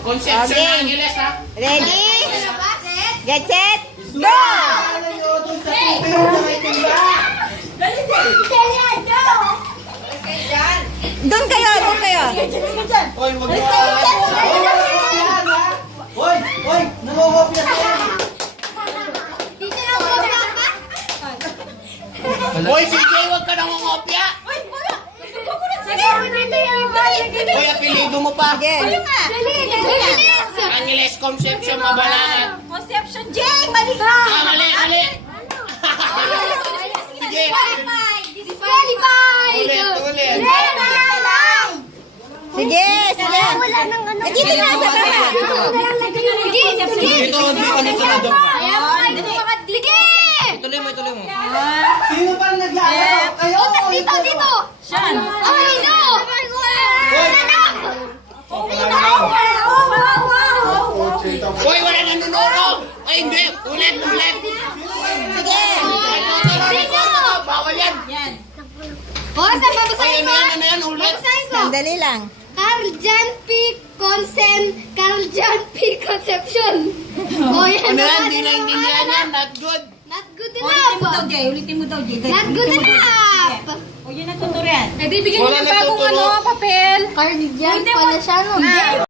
Conception Okay. ng Angeles, ha? Ready? Get set, go! Doon kayo, doon kayo. Hoy, wag mo Hoy, hoy, nangungopia ka. Hoy, CJ, wag ka nangungopia. Hoy, apelido mo pa. Sige. Angeles Conception Mabalangan. Conception Jane, mali ka! Ah, mali, mali. Sige. Disqualified! Ulit. Sige, sige. Nandito na sa kama. Dito, kami sa kadong. Tuloy mo. Sino pa naglalaro? Kayo. Dito! Siyan! Ay, no! Hoy, wala nang nunuro. Ay, hindi. Ulit. Sige. Bawal yan. Oh, saan babasahin ko? Ano yan, ulit. Babasahin ko. Sandali lang. Carl Jan P. Conception. Oh, yan. Ano yan, di naintindihan yan. Not good. Not good enough. Ulitin mo daw, Jay. Not good enough. O, yun ang tuturuan. Pwede bigyan Wala niyo ng bagong natuturo. papel. Carl Jan pala siya, no?